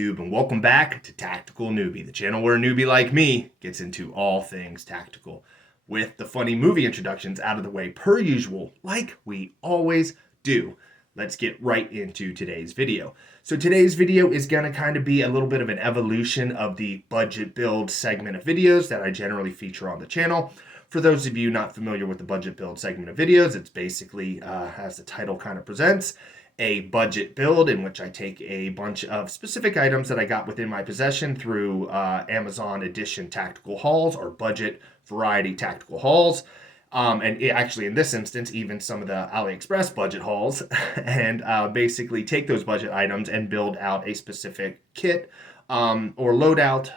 YouTube, and welcome back to Tactical Newbie, the channel where a newbie like me gets into all things tactical. With the funny movie introductions out of the way per usual, like we always do, let's get right into today's video. So today's video is going to kind of be a little bit of an evolution of the budget build segment of videos that I generally feature on the channel. For those of you not familiar with the budget build segment of videos, it's basically, as the title kind of presents, a budget build in which I take a bunch of specific items that I got within my possession through Amazon edition tactical hauls or budget variety tactical hauls. Actually, in this instance, even some of the AliExpress budget hauls, and basically take those budget items and build out a specific kit or loadout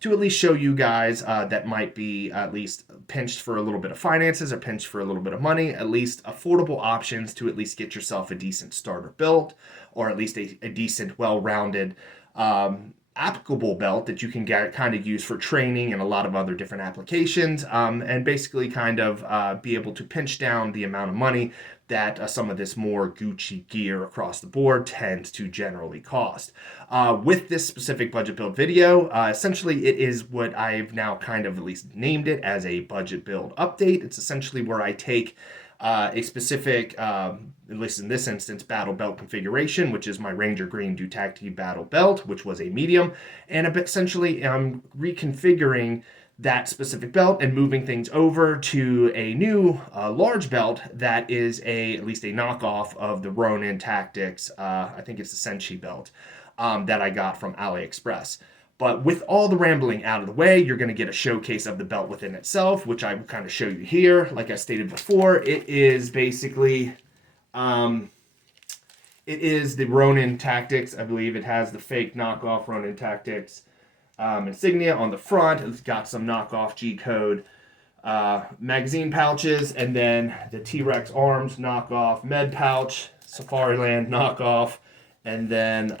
to at least show you guys that might be at least pinched for a little bit of finances or pinched for a little bit of money, at least affordable options to at least get yourself a decent starter build, or at least a decent, well-rounded, applicable belt that you can kind of use for training and a lot of other different applications, and basically kind of be able to pinch down the amount of money that some of this more Gucci gear across the board tends to generally cost. With this specific budget build video, essentially it is what I've now kind of at least named it as a budget build update. It's essentially where I take a specific, at least in this instance, battle belt configuration, which is my Ranger Green Dutacti battle belt, which was a medium, and essentially I'm reconfiguring that specific belt and moving things over to a new large belt that is at least a knockoff of the Ronin Tactics, I think it's the Senshi belt, that I got from AliExpress. But with all the rambling out of the way, you're going to get a showcase of the belt within itself, which I will kind of show you here. Like I stated before, it is basically, it is the Ronin Tactics. I believe it has the fake knockoff Ronin Tactics insignia on the front. It's got some knockoff G-code magazine pouches, and then the T-Rex Arms knockoff med pouch, Safariland knockoff, and then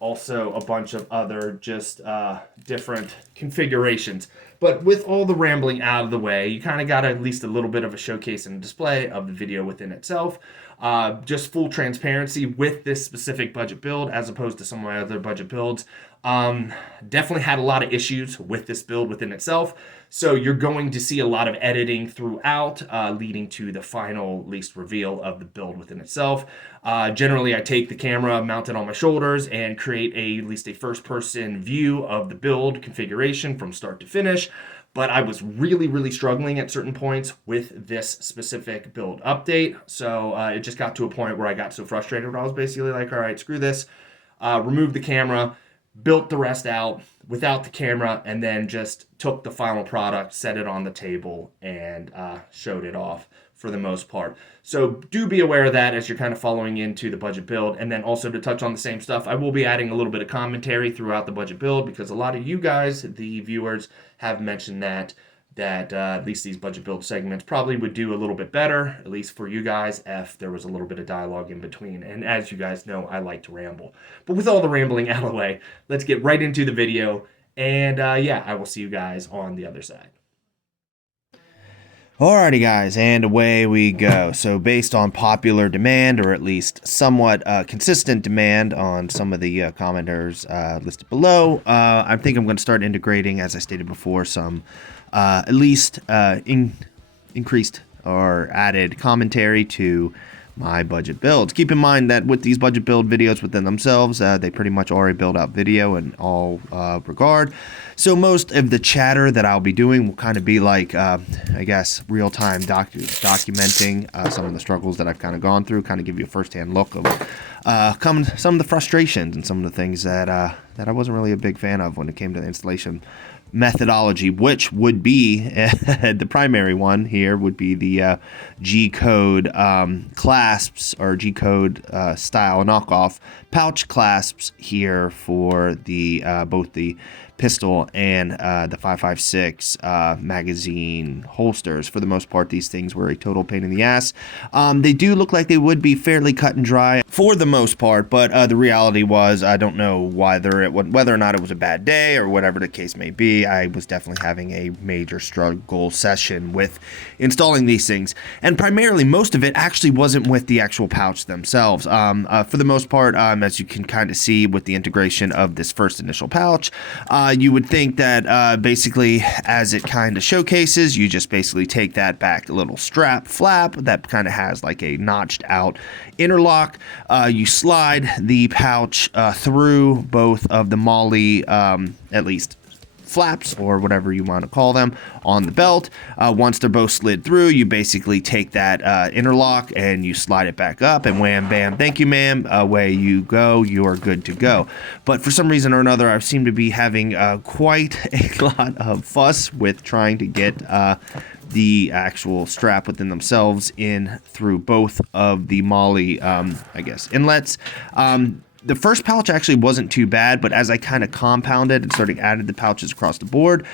also a bunch of other just different configurations. But with all the rambling out of the way, you kind of got at least a little bit of a showcase and display of the video within itself. Just full transparency with this specific budget build as opposed to some of my other budget builds. Definitely had a lot of issues with this build within itself. So you're going to see a lot of editing throughout, leading to the final, at least, reveal of the build within itself. Generally, I take the camera, mount it on my shoulders, and create at least a first-person view of the build configuration from start to finish. But I was really struggling at certain points with this specific build update. So it just got to a point where I got so frustrated where I was basically like, all right, screw this. Remove the camera, built the rest out without the camera, and then just took the final product, set it on the table, and showed it off for the most part. So do be aware of that as you're kind of following into the budget build. And then also to touch on the same stuff, I will be adding a little bit of commentary throughout the budget build because a lot of you guys, the viewers, have mentioned that at least these budget build segments probably would do a little bit better, at least for you guys, if there was a little bit of dialogue in between. And as you guys know, I like to ramble. But with all the rambling out of the way, let's get right into the video. And yeah, I will see you guys on the other side. Alrighty guys, and away we go. So based on popular demand, or at least somewhat consistent demand on some of the commenters listed below, I think I'm going to start integrating, as I stated before, some at least increased or added commentary to my budget builds. Keep in mind that with these budget build videos within themselves, they pretty much already build out video in all regard. So most of the chatter that I'll be doing will kind of be like, I guess, real-time documenting some of the struggles that I've kind of gone through, kind of give you a first-hand look of some of the frustrations and some of the things that I wasn't really a big fan of when it came to the installation methodology, which would be the primary one here would be the G-code clasps, or G-code style knockoff pouch clasps here for the both the pistol and the 5.56 magazine holsters. For the most part, these things were a total pain in the ass. They do look like they would be fairly cut and dry for the most part, but the reality was, I don't know whether or not it was a bad day or whatever the case may be. I was definitely having a major struggle session with installing these things, and primarily most of it actually wasn't with the actual pouch themselves. For the most part, as you can kind of see with the integration of this first initial pouch. You would think that basically, as it kind of showcases, you just basically take that back little strap flap that kind of has like a notched out interlock. You slide the pouch through both of the MOLLE, at least flaps or whatever you want to call them, on the belt. Once they're both slid through, you basically take that interlock and you slide it back up, and wham bam, thank you ma'am, away you go, you're good to go. But for some reason or another, I seem to be having quite a lot of fuss with trying to get the actual strap within themselves in through both of the MOLLE, I guess, inlets. The first pouch actually wasn't too bad, but as I kind of compounded and started adding the pouches across the board,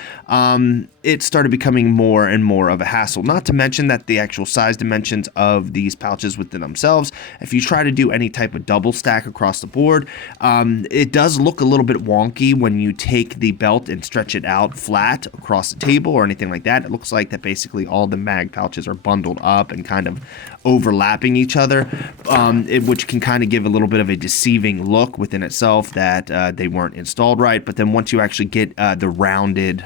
it started becoming more and more of a hassle. Not to mention that the actual size dimensions of these pouches within themselves, if you try to do any type of double stack across the board, it does look a little bit wonky when you take the belt and stretch it out flat across the table or anything like that. It looks like that basically all the mag pouches are bundled up and kind of overlapping each other, which can kind of give a little bit of a deceiving look within itself that they weren't installed right. But then once you actually get the rounded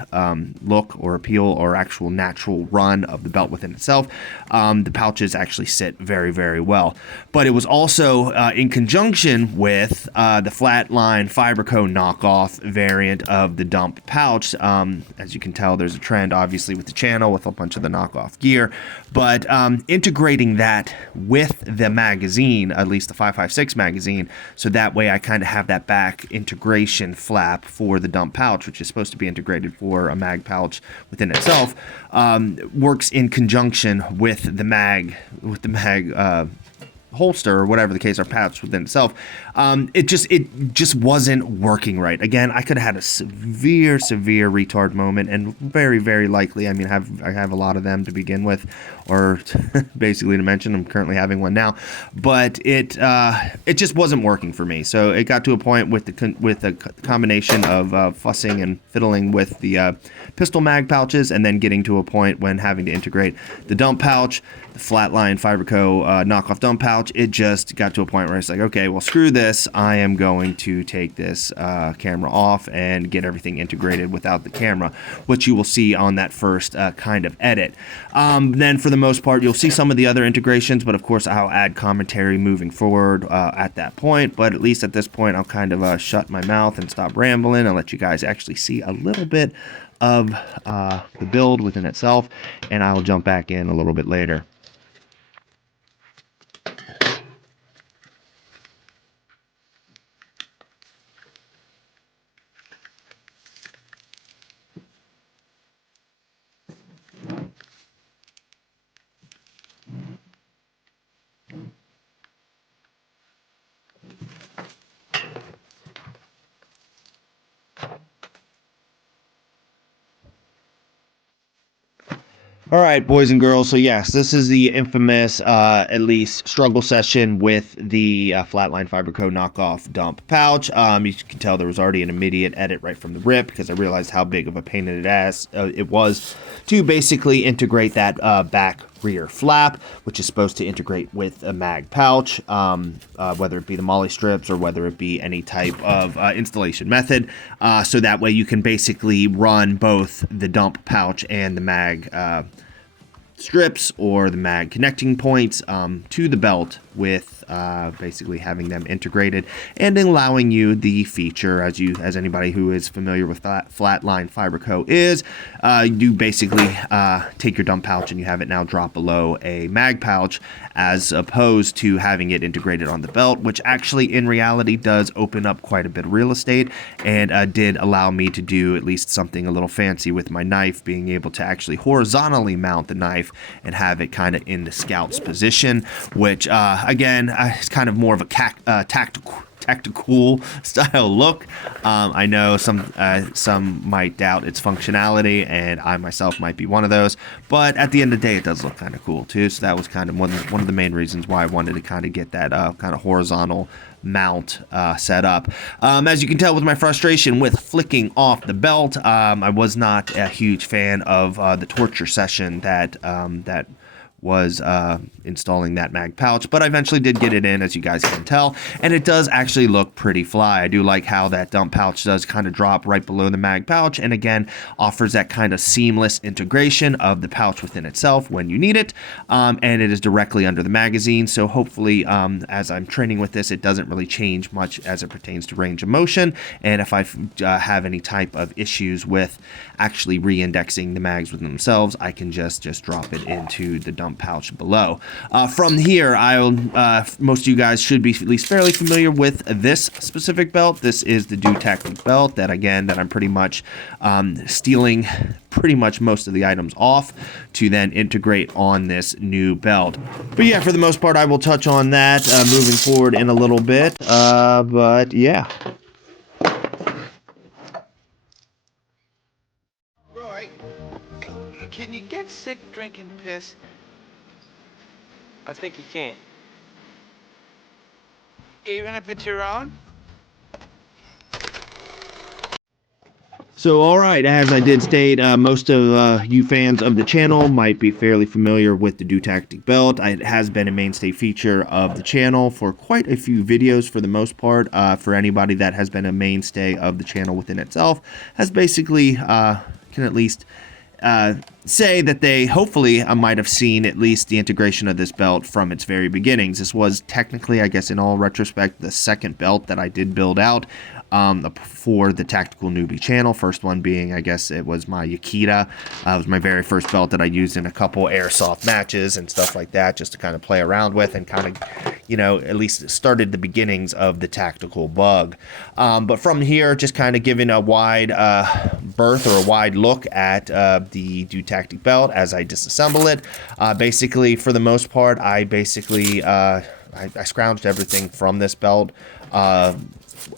look or appeal or actual natural run of the belt within itself, the pouches actually sit very, very well. But it was also in conjunction with the Flatline Fiberco knockoff variant of the dump pouch. As you can tell, there's a trend obviously with the channel with a bunch of the knockoff gear, but integrating that with the magazine, at least the 5.56 magazine, so that way I kind of have that back integration flap for the dump pouch, which is supposed to be integrated for a mag pouch within itself, works in conjunction with the mag holster or whatever the case, or pouch within itself. It just wasn't working right. Again, I could have had a severe retard moment, and very, very likely, I mean, I have a lot of them to begin with, or basically to mention, I'm currently having one now, but it just wasn't working for me. So it got to a point with the combination of fussing and fiddling with the pistol mag pouches, and then getting to a point when having to integrate the dump pouch, the Flatline Fiberco knockoff dump pouch. It just got to a point where it's like, okay, well, screw this. I am going to take this camera off and get everything integrated without the camera, which you will see on that first kind of edit. Then for the most part, you'll see some of the other integrations, but of course I'll add commentary moving forward at that point. But at least at this point, I'll kind of shut my mouth and stop rambling and let you guys actually see a little bit of the build within itself, and I'll jump back in a little bit later. All right, boys and girls, so yes, this is the infamous, at least, struggle session with the Flatline Fiberco knockoff dump pouch. You can tell there was already an immediate edit right from the rip, because I realized how big of a pain in the ass it was to basically integrate that back rear flap, which is supposed to integrate with a mag pouch, whether it be the MOLLE strips or whether it be any type of installation method, so that way you can basically run both the dump pouch and the mag strips or the mag connecting points to the belt with basically having them integrated, and allowing you the feature, as anybody who is familiar with Flatline Fiberco is, you basically take your dump pouch and you have it now drop below a mag pouch, as opposed to having it integrated on the belt, which actually in reality does open up quite a bit of real estate, and did allow me to do at least something a little fancy with my knife, being able to actually horizontally mount the knife and have it kind of in the scout's position, which again, it's kind of more of a tactical style look. I know some might doubt its functionality, and I myself might be one of those, but at the end of the day, it does look kind of cool too. So that was kind of one of the main reasons why I wanted to kind of get that kind of horizontal mount set up. As you can tell with my frustration with flicking off the belt, I was not a huge fan of the torture session that was installing that mag pouch, but I eventually did get it in, as you guys can tell, and it does actually look pretty fly. I do like how that dump pouch does kind of drop right below the mag pouch, and again offers that kind of seamless integration of the pouch within itself when you need it, and it is directly under the magazine. So hopefully as I'm training with this, it doesn't really change much as it pertains to range of motion, and if I have any type of issues with actually re-indexing the mags within themselves, I can just drop it into the dump pouch below. From here, most of you guys should be at least fairly familiar with this specific belt. This is the TOPTACPRO belt that I'm pretty much stealing pretty much most of the items off to then integrate on this new belt. But yeah, for the most part, I will touch on that moving forward in a little bit. But yeah. Roy, can you get sick drinking piss? I think you can. Even if it's your own? So, all right, as I did state, most of you fans of the channel might be fairly familiar with the TOPTACPRO belt. It has been a mainstay feature of the channel for quite a few videos for the most part. For anybody that has been a mainstay of the channel within itself, has basically can at least say that they hopefully might have seen at least the integration of this belt from its very beginnings. This was technically, I guess in all retrospect, the second belt that I did build out for the Tactical Newbie channel. First one being, I guess it was my Yakita. It was my very first belt that I used in a couple airsoft matches and stuff like that, just to kind of play around with and kind of, you know, at least started the beginnings of the tactical bug. But from here, just kind of giving a wide berth or a wide look at the TOPTACPRO belt as I disassemble it. Basically, for the most part, I scrounged everything from this belt.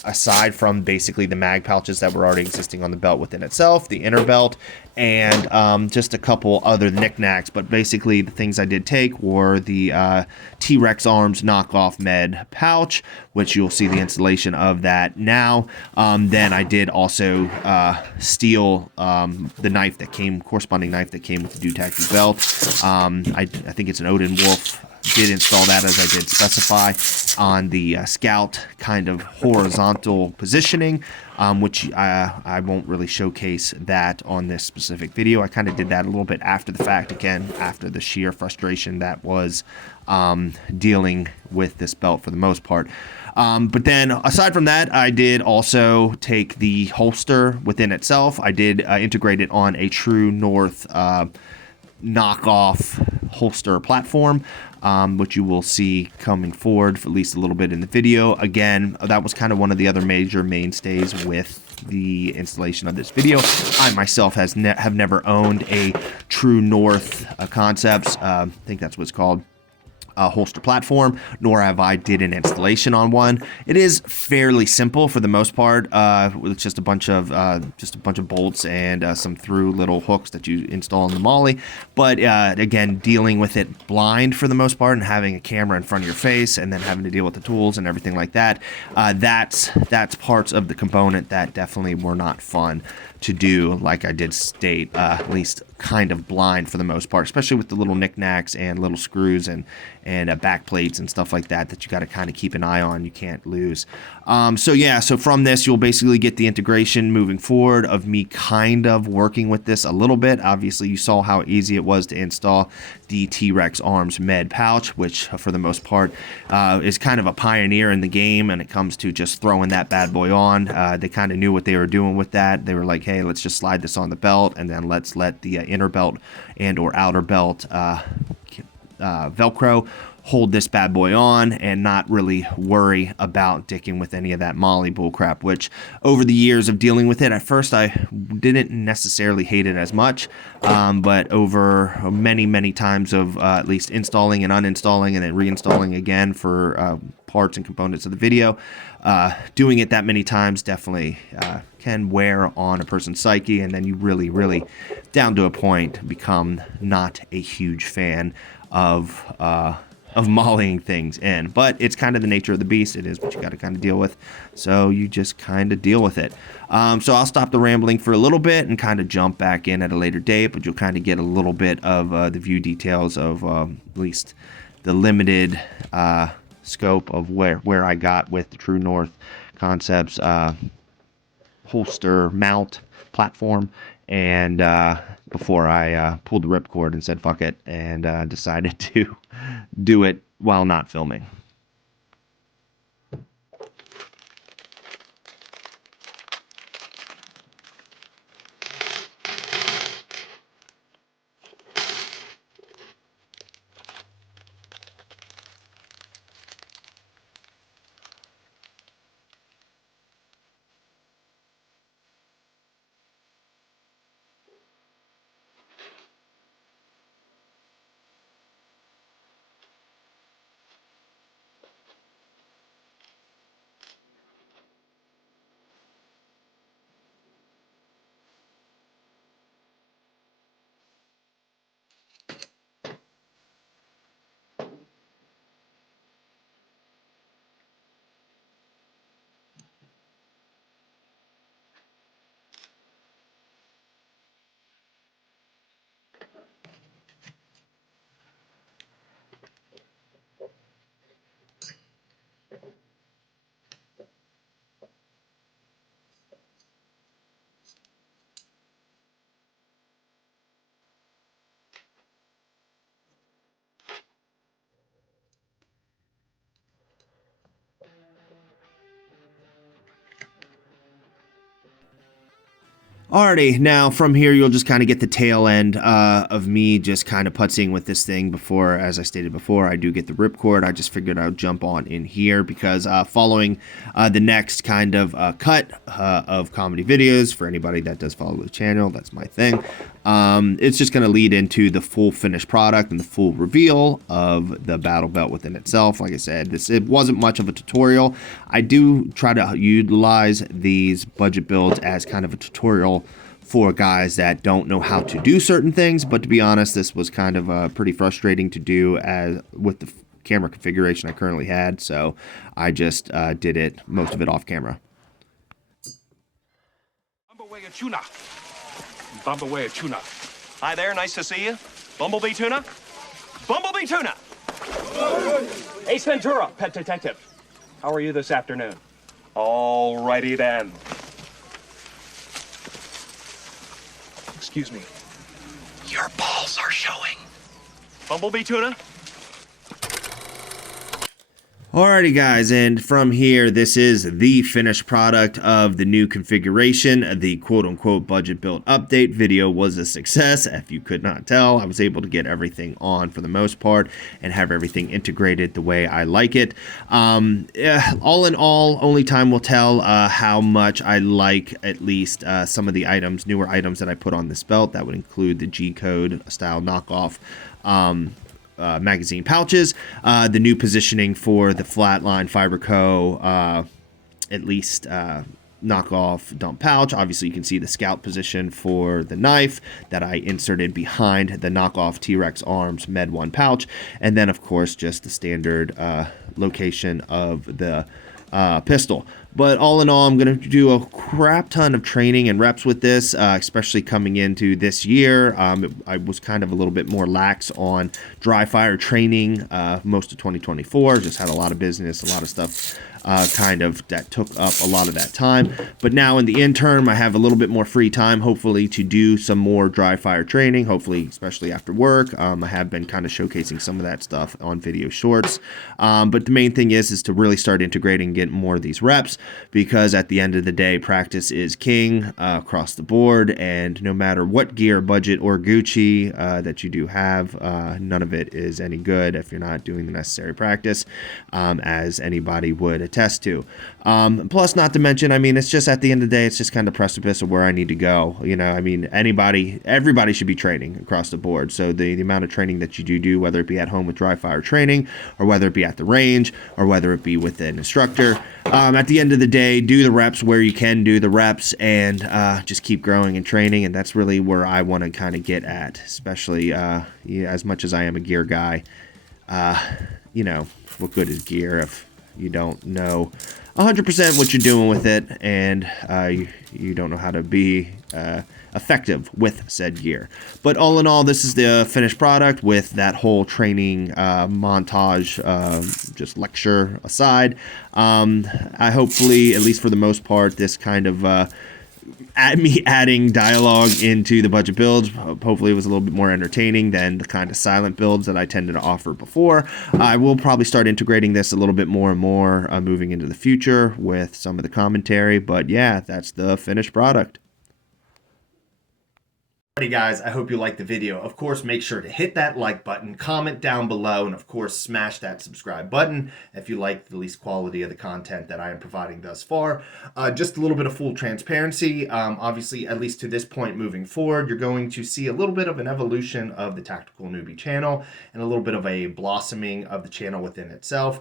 Aside from basically the mag pouches that were already existing on the belt within itself, the inner belt, and just a couple other knickknacks. But basically the things I did take were the T-Rex Arms knockoff med pouch, which you'll see the installation of that now. Then I did also steal the knife that came, corresponding knife that came with the TOPTACPRO belt. I think it's an ODINWOLF. Did install that as I did specify on the scout kind of horizontal positioning, which I won't really showcase that on this specific video. I kind of did that a little bit after the fact, again, after the sheer frustration that was dealing with this belt for the most part. But then aside from that, I did also take the holster within itself. I did integrate it on a True North knockoff holster platform, which you will see coming forward for at least a little bit in the video. Again, that was kind of one of the other major mainstays with the installation of this video. I myself have never owned a True North Concepts, I think that's what it's called, holster platform, nor have I did an installation on one. It is fairly simple for the most part. It's just a bunch of bolts and some through little hooks that you install in the molly. But again, dealing with it blind for the most part and having a camera in front of your face and then having to deal with the tools and everything like that, that's parts of the component that definitely were not fun to do, like I did state, at least kind of blind for the most part, especially with the little knickknacks and little screws and back plates and stuff like that you got to kind of keep an eye on. You can't lose. So from this, you'll basically get the integration moving forward of me kind of working with this a little bit. Obviously, you saw how easy it was to install the T-Rex Arms med pouch, which for the most part is kind of a pioneer in the game, and it comes to just throwing that bad boy on. They kind of knew what they were doing with that. They were like, hey, let's just slide this on the belt, and then let's let the inner belt and or outer belt Velcro hold this bad boy on and not really worry about dicking with any of that molly bullcrap, which over the years of dealing with it, at first I didn't necessarily hate it as much, but over many times of at least installing and uninstalling and then reinstalling again for parts and components of the video, doing it that many times definitely can wear on a person's psyche, and then you really down to a point become not a huge fan of of mollying things in. But it's kind of the nature of the beast. It is what you got to kind of deal with. So you just kind of deal with it. So I'll stop the rambling for a little bit and kind of jump back in at a later date, but you'll kind of get a little bit of the view details of at least the limited scope of where I got with the True North Concepts holster mount platform, and before I pulled the ripcord and said fuck it, and decided to do it while not filming. Alrighty, now from here you'll just kind of get the tail end of me just kind of putzing with this thing before, as I stated before, I do get the ripcord. I just figured I would jump on in here because following the next kind of cut of comedy videos, for anybody that does follow the channel, that's my thing, it's just going to lead into the full finished product and the full reveal of the battle belt within itself. Like I said, it wasn't much of a tutorial. I do try to utilize these budget builds as kind of a tutorial for guys that don't know how to do certain things, but to be honest, this was kind of pretty frustrating to do as with the camera configuration I currently had, so I just did it, most of it off camera. Bumblebee tuna. Bumblebee tuna. Hi there, nice to see you. Bumblebee tuna? Bumblebee tuna! Ace Ventura, pet detective. How are you this afternoon? All righty then. Excuse me. Your balls are showing. Bumblebee tuna? Alrighty guys, and from here, this is the finished product of the new configuration. The quote-unquote budget build update video was a success. If you could not tell, I was able to get everything on for the most part and have everything integrated the way I like it. All in all, only time will tell how much I like at least some of the items, newer items that I put on this belt. That would include the G-code style knockoff magazine pouches, the new positioning for the Flatline Fiberco, at least knockoff dump pouch. Obviously, you can see the scout position for the knife that I inserted behind the knockoff T-Rex Arms Med 1 pouch, and then of course just the standard location of the pistol. But all in all, I'm going to do a crap ton of training and reps with this, especially coming into this year. I was kind of a little bit more lax on dry fire training most of 2024. Just had a lot of business, a lot of stuff kind of that took up a lot of that time. But now in the interim, I have a little bit more free time, hopefully, to do some more dry fire training, hopefully, especially after work. I have been kind of showcasing some of that stuff on video shorts. But the main thing is to really start integrating and get more of these reps, because at the end of the day, practice is king across the board, and no matter what gear, budget, or Gucci that you do have, none of it is any good if you're not doing the necessary practice, as anybody would attest to. Plus, not to mention, I mean, it's just at the end of the day, it's just kind of precipice of where I need to go. You know, I mean, everybody should be training across the board. So the amount of training that you do, whether it be at home with dry fire training, or whether it be at the range, or whether it be with an instructor, at the end of the day, do the reps where you can do the reps, and just keep growing and training. And that's really where I want to kind of get at, especially as much as I am a gear guy. you know, what good is gear if you don't know 100% what you're doing with it, and you don't know how to be effective with said gear. But all in all, this is the finished product with that whole training montage, just lecture aside. I hopefully, at least for the most part, this kind of adding dialogue into the budget builds, hopefully it was a little bit more entertaining than the kind of silent builds that I tended to offer before. I will probably start integrating this a little bit more and more moving into the future with some of the commentary, but yeah, that's the finished product. Alrighty guys, I hope you liked the video. Of course, make sure to hit that like button, comment down below, and of course, smash that subscribe button if you like the least quality of the content that I am providing thus far. Just a little bit of full transparency. Obviously, at least to this point moving forward, you're going to see a little bit of an evolution of the Tactical Newbie channel and a little bit of a blossoming of the channel within itself.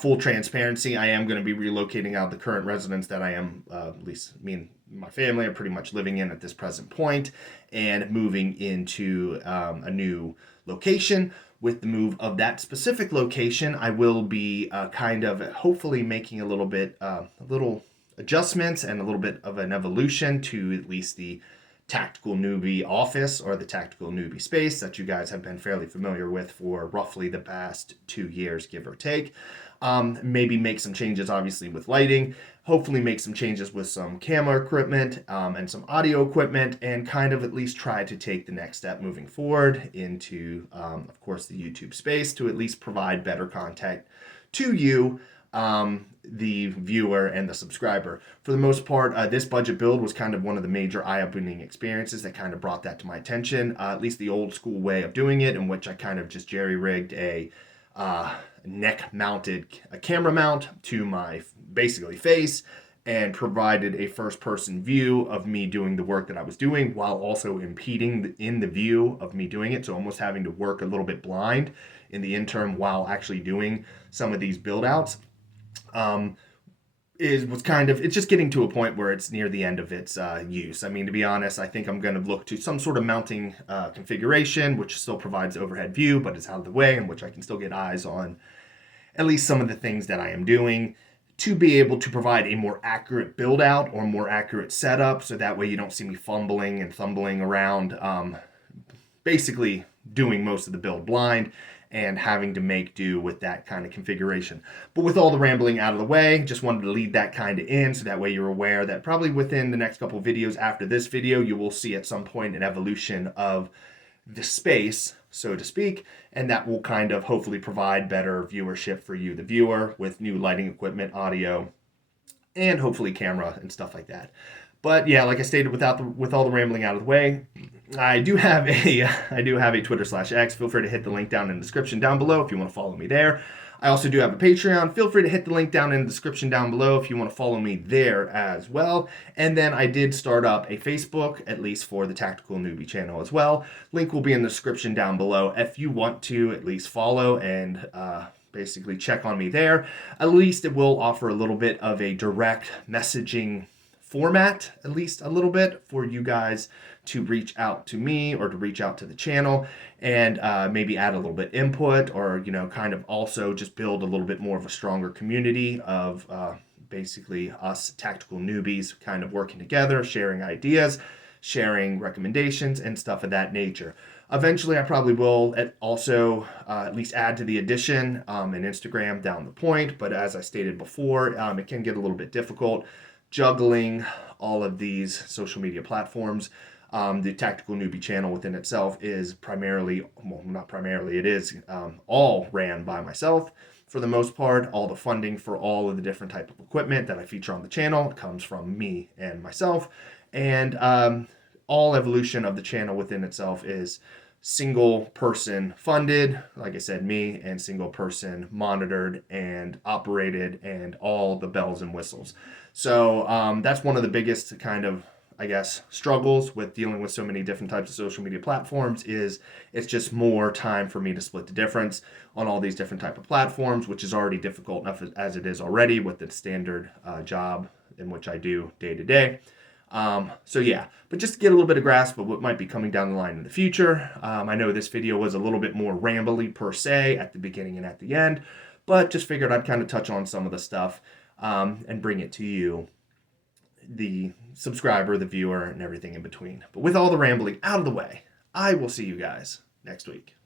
Full transparency, I am going to be relocating out of the current residence that I am, at least me and my family are pretty much living in at this present point, and moving into a new location. With the move of that specific location, I will be kind of hopefully making a little adjustments and a little bit of an evolution to at least the Tactical Newbie office or the Tactical Newbie space that you guys have been fairly familiar with for roughly the past 2 years, give or take. Maybe make some changes, obviously, with lighting. Hopefully make some changes with some camera equipment and some audio equipment, and kind of at least try to take the next step moving forward into, of course, the YouTube space to at least provide better content to you, the viewer and the subscriber. For the most part, this budget build was kind of one of the major eye-opening experiences that kind of brought that to my attention, at least the old school way of doing it, in which I kind of just jerry-rigged a neck-mounted camera mount to my basically face and provided a first-person view of me doing the work that I was doing while also impeding in the view of me doing it, so almost having to work a little bit blind in the interim while actually doing some of these build-outs. It's just getting to a point where it's near the end of its use. I mean, to be honest, I think I'm going to look to some sort of mounting configuration, which still provides overhead view, but it's out of the way, in which I can still get eyes on at least some of the things that I am doing, to be able to provide a more accurate build out or more accurate setup, so that way you don't see me fumbling and fumbling around, basically doing most of the build blind and having to make do with that kind of configuration. But with all the rambling out of the way, just wanted to lead that kind of in, so that way you're aware that probably within the next couple of videos after this video, you will see at some point an evolution of the space, so to speak, and that will kind of hopefully provide better viewership for you, the viewer, with new lighting equipment, audio, and hopefully camera and stuff like that. But yeah, like I stated, with all the rambling out of the way, I do have a Twitter/X. Feel free to hit the link down in the description down below if you want to follow me there. I also do have a Patreon. Feel free to hit the link down in the description down below if you want to follow me there as well. And then I did start up a Facebook, at least for the Tactical Newbie channel as well. Link will be in the description down below if you want to at least follow and basically check on me there. At least it will offer a little bit of a direct messaging format, at least a little bit, for you guys to reach out to me or to reach out to the channel and maybe add a little bit input, or, you know, kind of also just build a little bit more of a stronger community of basically us tactical newbies kind of working together, sharing ideas, sharing recommendations and stuff of that nature. Eventually, I probably will also at least add to the addition and Instagram down the point, but as I stated before, it can get a little bit difficult juggling all of these social media platforms. The Tactical Newbie channel within itself is primarily, well, not primarily, it is all ran by myself for the most part. All the funding for all of the different type of equipment that I feature on the channel comes from me and myself. And all evolution of the channel within itself is single person funded, like I said, me, and single person monitored and operated and all the bells and whistles. So that's one of the biggest kind of, I guess, struggles with dealing with so many different types of social media platforms is it's just more time for me to split the difference on all these different type of platforms, which is already difficult enough as it is already with the standard job in which I do day to day. So yeah, but just to get a little bit of grasp of what might be coming down the line in the future. I know this video was a little bit more rambly per se at the beginning and at the end, but just figured I'd kind of touch on some of the stuff and bring it to you, the subscriber, the viewer, and everything in between. But with all the rambling out of the way, I will see you guys next week.